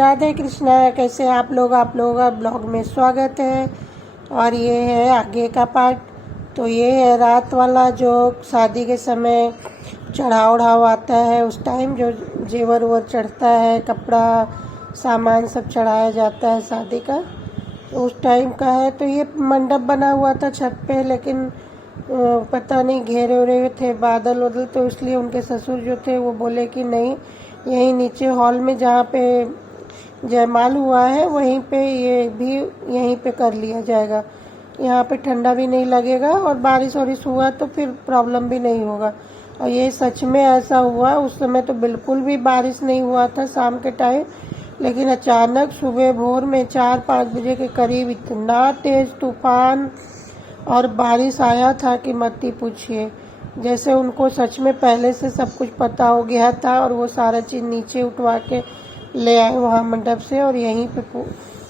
राधे कृष्णा। कैसे आप लोग ब्लॉग में स्वागत है। और ये है आगे का पार्ट। तो ये है रात वाला, जो शादी के समय चढ़ाव उढ़ाव आता है उस टाइम जो जेवर ववर चढ़ता है, कपड़ा सामान सब चढ़ाया जाता है शादी का, तो उस टाइम का है। तो ये मंडप बना हुआ था छत पे, लेकिन पता नहीं घेरे उरे हुए थे बादल वदल, तो इसलिए उनके ससुर जो थे वो बोले कि नहीं, यहीं नीचे हॉल में जहाँ पे जयमाल हुआ है वहीं पे ये भी यहीं पे कर लिया जाएगा। यहाँ पे ठंडा भी नहीं लगेगा और बारिश वारिश हुआ तो फिर प्रॉब्लम भी नहीं होगा। और ये सच में ऐसा हुआ। उस समय तो बिल्कुल भी बारिश नहीं हुआ था शाम के टाइम, लेकिन अचानक सुबह भोर में 4-5 बजे के करीब इतना तेज तूफान और बारिश आया था कि मत ही पूछिए। जैसे उनको सच में पहले से सब कुछ पता हो गया था और वो सारा चीज़ नीचे उठवा के ले आए वहाँ मंडप से, और यहीं पे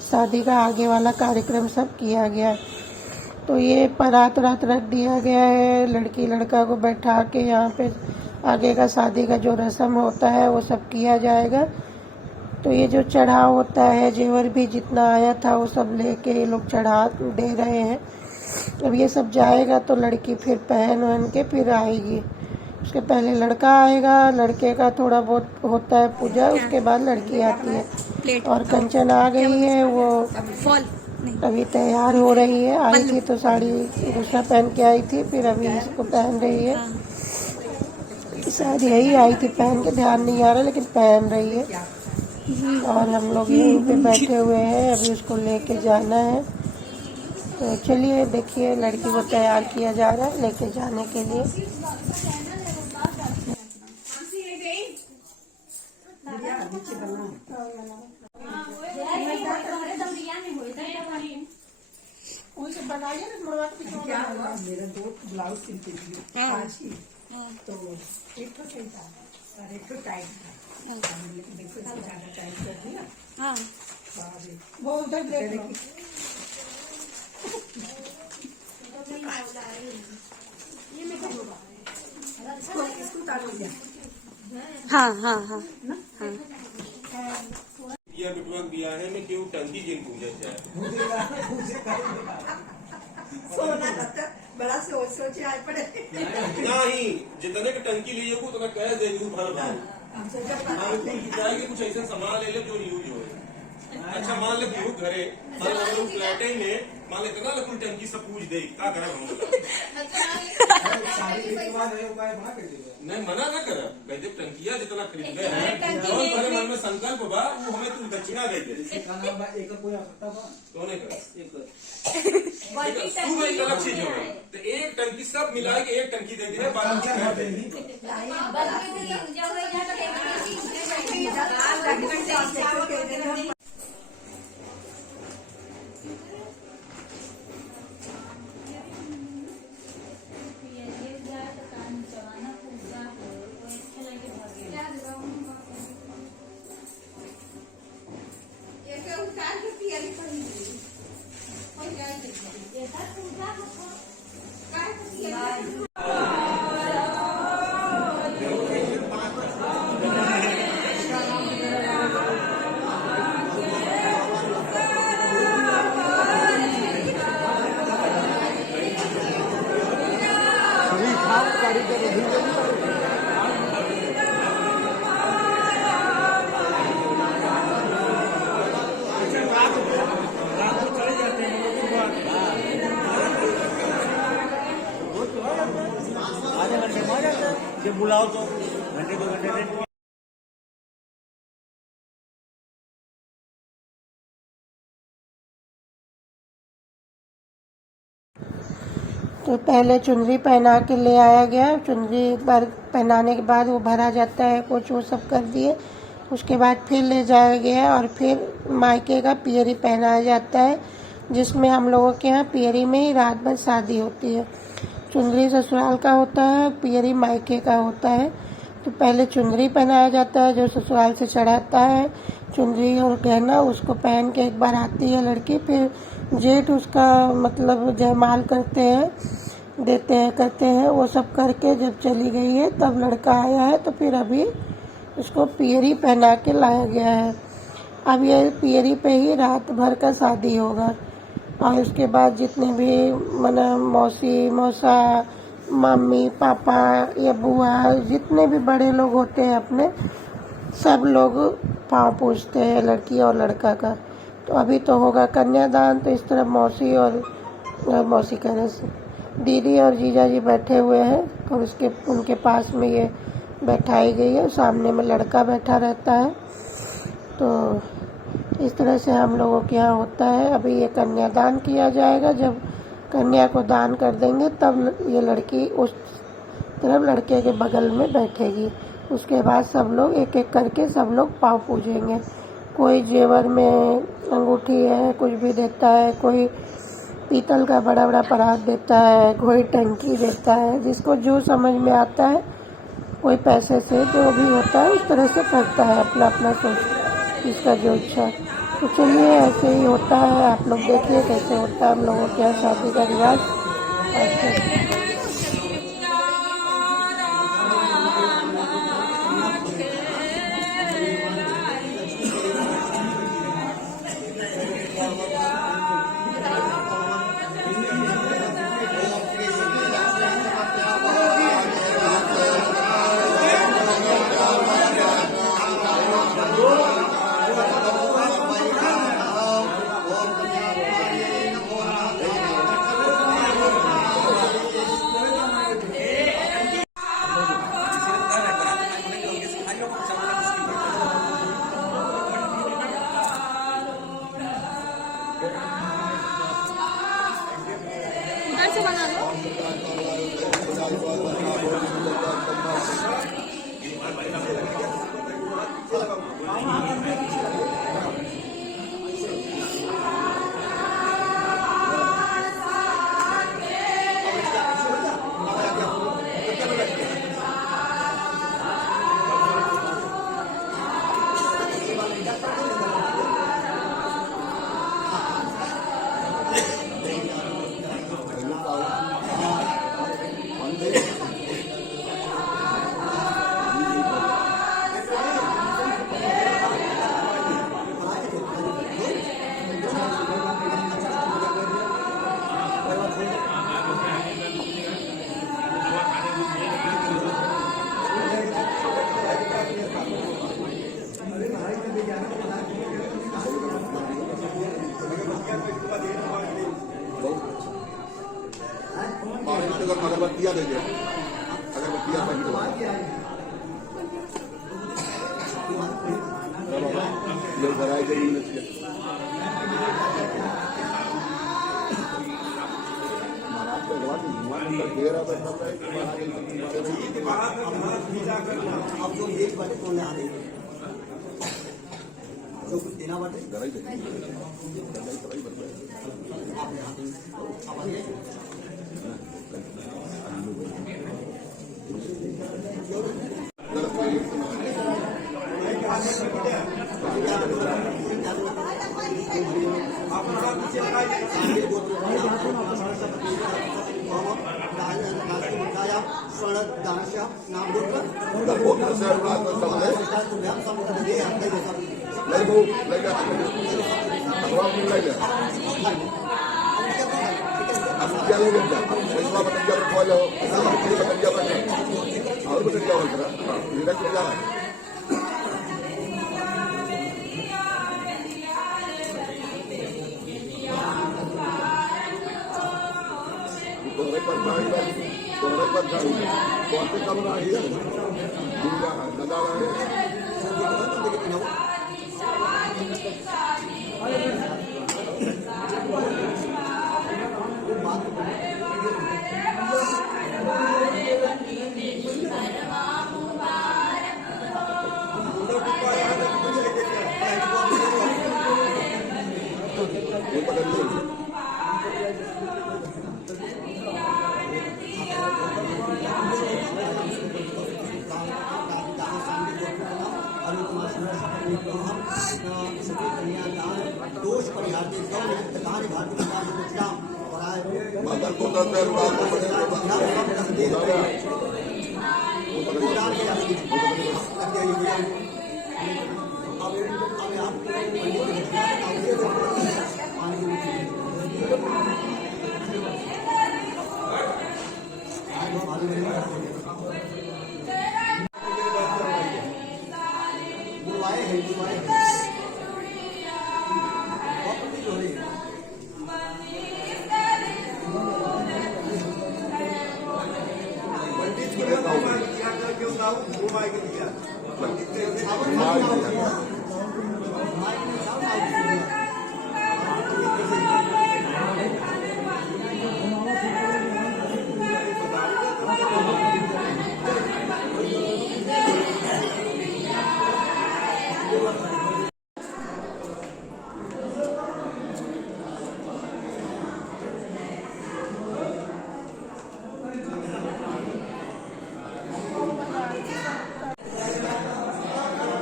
शादी का आगे वाला कार्यक्रम सब किया गया। तो ये बारात रात रख दिया गया है, लड़की लड़का को बैठा के यहाँ पे आगे का शादी का जो रस्म होता है वो सब किया जाएगा। तो ये जो चढ़ाव होता है, जेवर भी जितना आया था वो सब लेके ये लोग चढ़ा दे रहे हैं। अब ये सब जाएगा तो लड़की फिर पहन वहन के फिर आएगी। उसके पहले लड़का आएगा, लड़के का थोड़ा बहुत होता है पूजा, उसके बाद लड़की आती है। और कंचन आ गई है, वो अभी तैयार हो रही है। आई थी तो साड़ी दूसरा पहन के आई थी, फिर अभी इसको पहन रही है। शायद यही आई थी पहन के, ध्यान नहीं आ रहा, लेकिन पहन रही है। और हम लोग यहीं पे बैठे हुए हैं, अभी उसको लेके जाना है। तो चलिए देखिए, लड़की को तैयार किया जा रहा है लेके जाने के लिए। मेरा दो ब्लाउज सिलती थी आज ही, तो एक तो सही था और एक तो टाइट था, लेकिन देखो इसको ज्यादा टाइट कर दिया। वो उधर देख लो। इसको उतार दिया। हाँ हाँ हाँ हाँ। या बिटवा दिया है मैं क्यों टंकी जिन पूजा जाए सोना बड़ा सोचे आए पड़े नहीं, जितने की टंकी लिए को उतना कह दे भर जाएगी। कुछ ऐसा सामान ले ले जो यूज हो। अच्छा मान ले क्यों घरे फ्लैट में मान ले इतना लकुल टंकी सब पूछ दे, क्या करा नहीं मना ना कर। कहते टंकिया जितना खरीद गए हैं और भरे मन में संकल्प बा वो हमें तू दक्षिणा दे दे। कौन एक अलग चीज हो, तो एक टंकी सब मिला के एक टंकी दे दे, बाकी बुलाओ तो घंटे 2 घंटे। तो पहले चुनरी पहना के ले आया गया। चुनरी बार पहनाने के बाद वो भरा जाता है, कुछ वो सब कर दिए। उसके बाद फिर ले जाया गया और फिर मायके का पियरी पहनाया जाता है, जिसमें हम लोगों के यहाँ पियरी में ही रात भर शादी होती है। चुनरी ससुराल का होता है, पियरी मायके का होता है। तो पहले चुनरी पहनाया जाता है, जो ससुराल से चढ़ाता है चुनरी और गहना, उसको पहन के एक बार आती है लड़की। फिर जेठ उसका मतलब जयमाल करते हैं, देते हैं, करते हैं। वो सब करके जब चली गई है तब लड़का आया है, तो फिर अभी उसको पियरी पहना के लाया गया है। अब ये पियरी पे ही रात भर का शादी होगा और उसके बाद जितने भी मना मौसी मौसा मम्मी पापा या बुआ जितने भी बड़े लोग होते हैं अपने सब लोग पाँव पूजते हैं लड़की और लड़का का। तो अभी तो होगा कन्यादान, तो इस तरफ मौसी और मौसी कह रहे दीदी और जीजा जी बैठे हुए हैं और उनके पास में ये बैठाई गई है, सामने में लड़का बैठा रहता है। तो इस तरह से हम लोगों के यहाँ होता है। अभी ये कन्यादान किया जाएगा, जब कन्या को दान कर देंगे तब ये लड़की उस तरफ लड़के के बगल में बैठेगी। उसके बाद सब लोग एक एक करके सब लोग पाँव पूजेंगे। कोई जेवर में अंगूठी है कुछ भी देता है, कोई पीतल का बड़ा बड़ा परात देता है, कोई टंकी देता है, जिसको जो समझ में आता है, कोई पैसे से जो भी होता है उस तरह से करता है, अपना अपना सोच इसका जो इच्छा। तो चलिए ऐसे ही होता है, आप लोग देखिए कैसे होता है हम लोगों के यहाँ शादी का रिवाज। अच्छा उधर से बना लो। अगरबत्तियाँ दे दिया, अगरबत्तियाँ भराई गई। अब जो एक बाटे तो आ रही है जो कुछ देना बाटे दोष परिहार के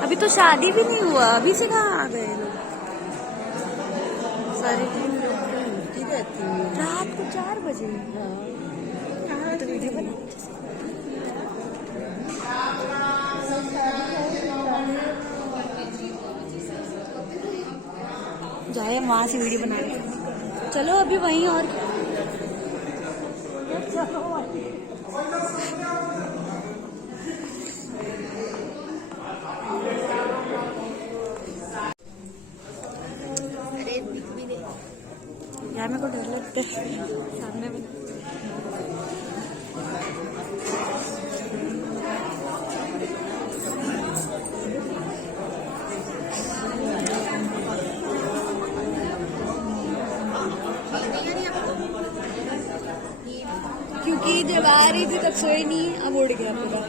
अभी तो शादी भी नहीं हुआ, अभी से कहाँ आ गए लोग। सारी टीम रात को 4 बजे। तो वीडियो बना जाए वहां से वीडियो बना रहे। चलो अभी वहीं और यार मेरे को डर लगता है सामने में। क्योंकि जब आ रही थी तब सोई नहीं, अब उड़ गया पूरा।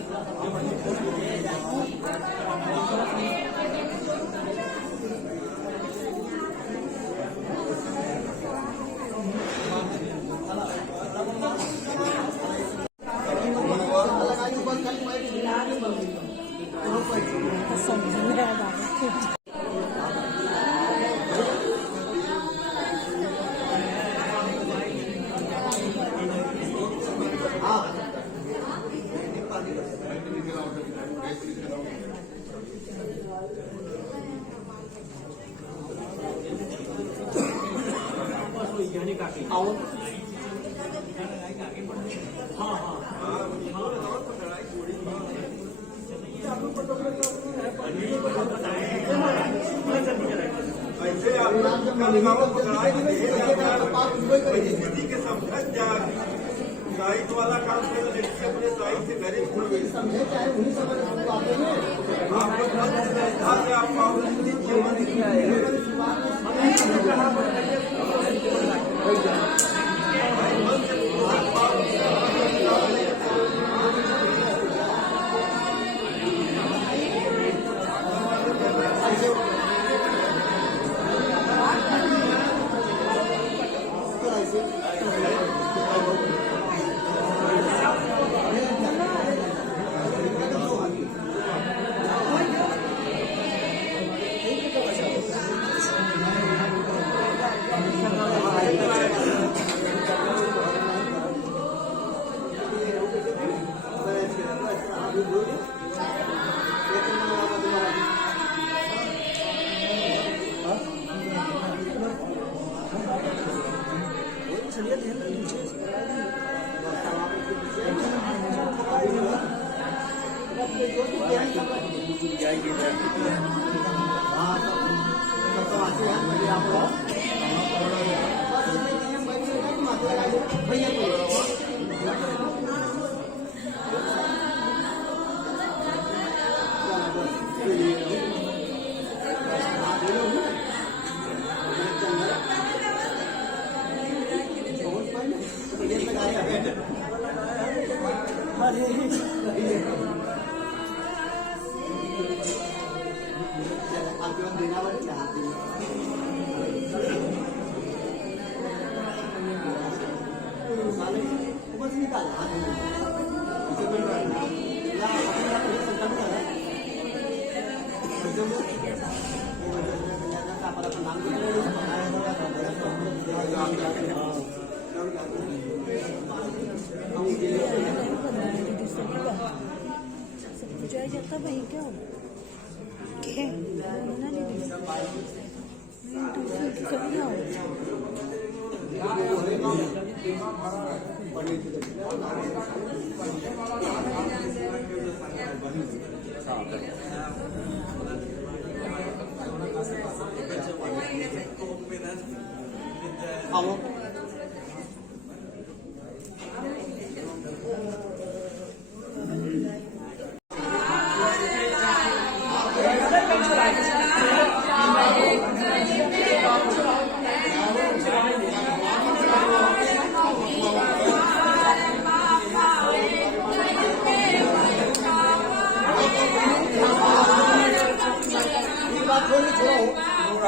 साइट वाला काम अपने साइट से घर समझे चाहे वही समझ जाता भाई क्या क्या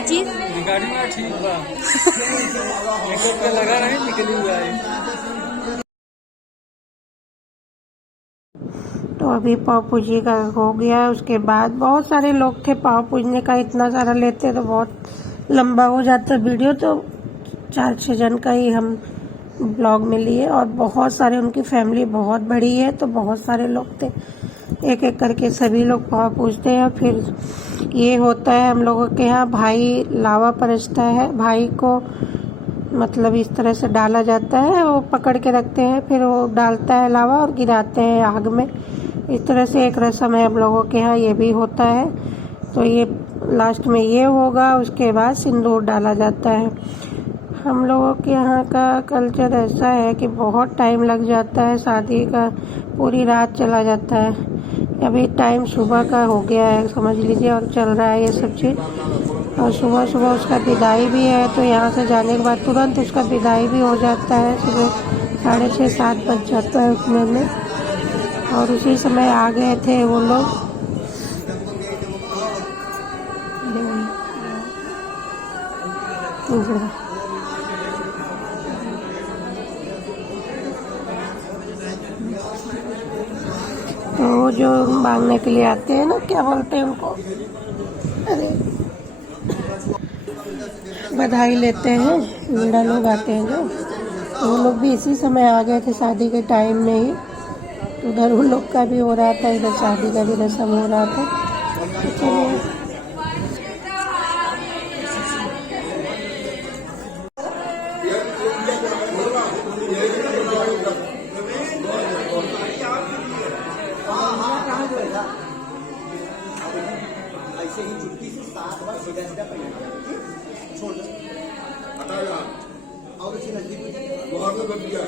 चीज गाड़ी में ठीक बा मेकअप पे लगा रहे निकली हुआ है। तो अभी पाव पूजी का हो गया। उसके बाद बहुत सारे लोग थे पाव पूजने का, इतना सारा लेते तो बहुत लंबा हो जाता वीडियो, तो 4-6 जन का ही हम ब्लॉग में लिए। और बहुत सारे, उनकी फैमिली बहुत बड़ी है तो बहुत सारे लोग थे, एक एक करके सभी लोग पाव पूजते हैं। फिर ये होता है हम लोगों के यहाँ, भाई लावा परसता है, भाई को मतलब इस तरह से डाला जाता है, वो पकड़ के रखते हैं, फिर वो डालता है लावा और गिराते हैं आग में। इस तरह से एक रस्म है हम लोगों के यहाँ, ये भी होता है। तो ये लास्ट में ये होगा, उसके बाद सिंदूर डाला जाता है। हम लोगों के यहाँ का कल्चर ऐसा है कि बहुत टाइम लग जाता है, शादी का पूरी रात चला जाता है। अभी टाइम सुबह का हो गया है समझ लीजिए, और चल रहा है ये सब चीज़। और सुबह सुबह उसका विदाई भी है, तो यहाँ से जाने के बाद तुरंत उसका विदाई भी हो जाता है। सुबह 6:30-7 बज जाता है उठने में, और उसी समय आ गए थे वो लोग। तो जो मांगने के लिए आते हैं ना, क्या बोलते हैं उनको, अरे बधाई लेते हैं, वीड़ा लोग आते हैं जो, तो वो लोग भी इसी समय आ गए थे शादी के टाइम में ही। उधर उन लोग का भी हो रहा था, इधर शादी का भी रस्म हो रहा था। तो चलिए ऐसे ही चुटकी से 7 बार सीधा सीधा पहना छोड़ दो और इसी नजदीक बहुत कर दिया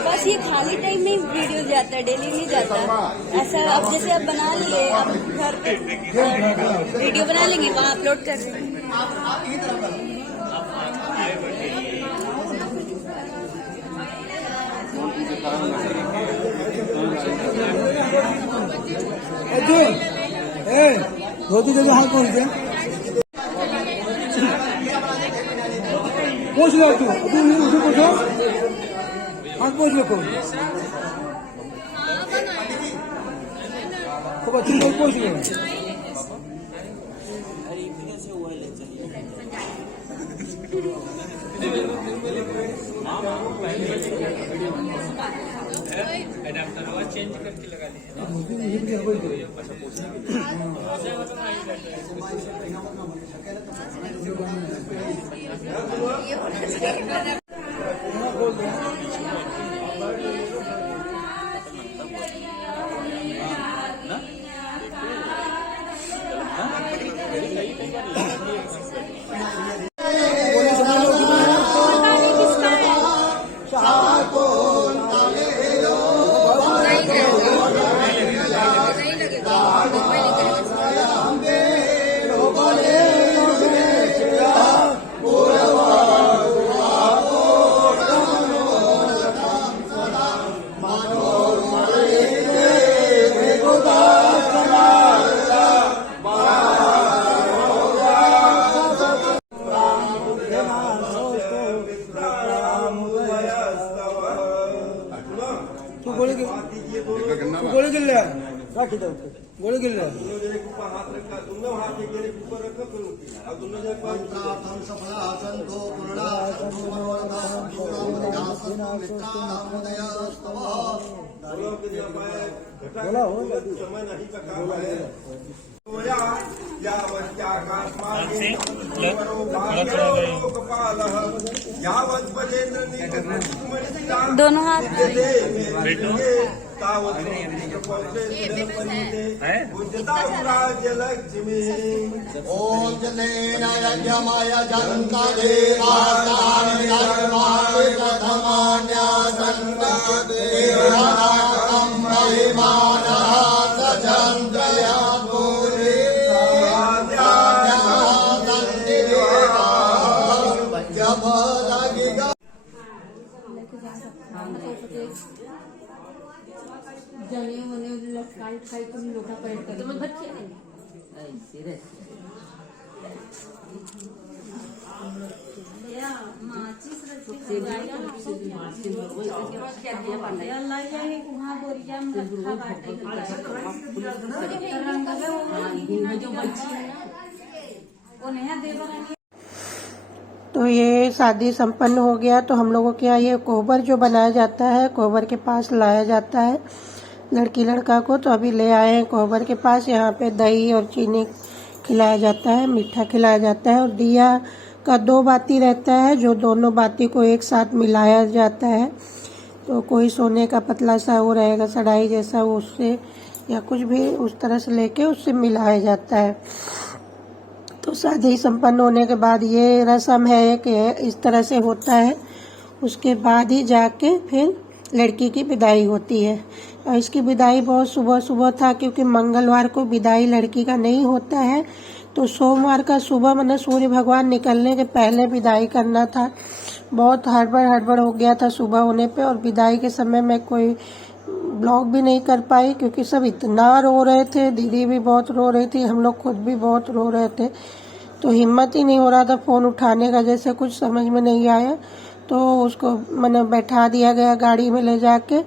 बस ये खाली टाइम में वीडियो जाता है, डेली नहीं जाता ऐसा। अब जैसे अब बना लिए, अब घर पे वीडियो बना लेंगे, वहाँ अपलोड कर देंगे। धोती जगह हाथ पहुँच गया पूछ लो तू उसे पूछो हाथ पहुँच लो खूब अच्छी बात पूछ लो चेंज करके लगा लीजिए। गोली गिर ले गोली गिर ले बोलो कितना पाए घटा समय नहीं का काम है दोनों हाथ लक्ष्मी ओम जनेन यज्ञमय जन्ता देवानां धर्मान्या सन्तं महिमानः सचन्द्रया भूरि तो ये शादी संपन्न हो गया। तो हम लोगों के यहाँ ये कोहबर जो बनाया जाता है, कोहबर के पास लाया जाता है लड़की लड़का को। तो अभी ले आए हैं कोहबर के पास। यहाँ पे दही और चीनी खिलाया जाता है, मीठा खिलाया जाता है, और दिया का 2 बाती रहता है, जो दोनों बाती को एक साथ मिलाया जाता है। तो कोई सोने का पतला सा वो रहेगा सड़ाई जैसा, उससे या कुछ भी उस तरह से लेके उससे मिलाया जाता है। तो शादी संपन्न होने के बाद ये रस्म है कि इस तरह से होता है। उसके बाद ही जाके फिर लड़की की विदाई होती है। और इसकी विदाई बहुत सुबह सुबह था, क्योंकि मंगलवार को विदाई लड़की का नहीं होता है। तो सोमवार का सुबह मैंने सूर्य भगवान निकलने के पहले विदाई करना था। बहुत हड़बड़ हो गया था सुबह होने पे, और विदाई के समय मैं कोई ब्लॉग भी नहीं कर पाई, क्योंकि सब इतना रो रहे थे। दीदी भी बहुत रो रही थी, हम लोग खुद भी बहुत रो रहे थे। तो हिम्मत ही नहीं हो रहा था फ़ोन उठाने का, जैसे कुछ समझ में नहीं आया। तो उसको मैंने बैठा दिया गया गाड़ी में ले जाके,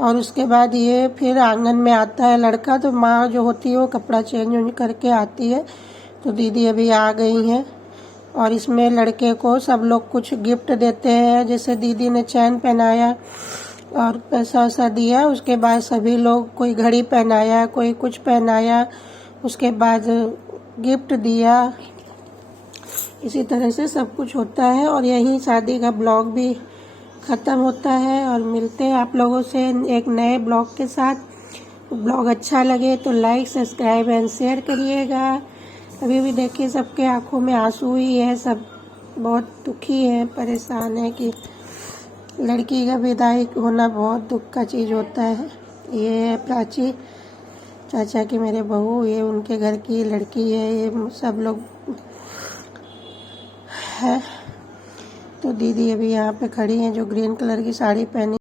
और उसके बाद ये फिर आंगन में आता है लड़का। तो माँ जो होती है वो कपड़ा चेंज करके आती है। तो दीदी अभी आ गई हैं, और इसमें लड़के को सब लोग कुछ गिफ्ट देते हैं। जैसे दीदी ने चैन पहनाया और पैसा वैसा दिया। उसके बाद सभी लोग, कोई घड़ी पहनाया, कोई कुछ पहनाया, उसके बाद गिफ्ट दिया। इसी तरह से सब कुछ होता है। और यहीं शादी का ब्लॉग भी ख़त्म होता है, और मिलते हैं आप लोगों से एक नए ब्लॉग के साथ। ब्लॉग अच्छा लगे तो लाइक, सब्सक्राइब एंड शेयर करिएगा। अभी भी देखिए सबके आंखों में आंसू ही है, सब बहुत दुखी हैं, परेशान है कि लड़की का विदाई होना बहुत दुख का चीज़ होता है। ये है प्राची, चाचा की मेरे बहू, ये उनके घर की लड़की है। ये सब लोग है। तो दीदी अभी यहाँ पे खड़ी हैं, जो ग्रीन कलर की साड़ी पहनी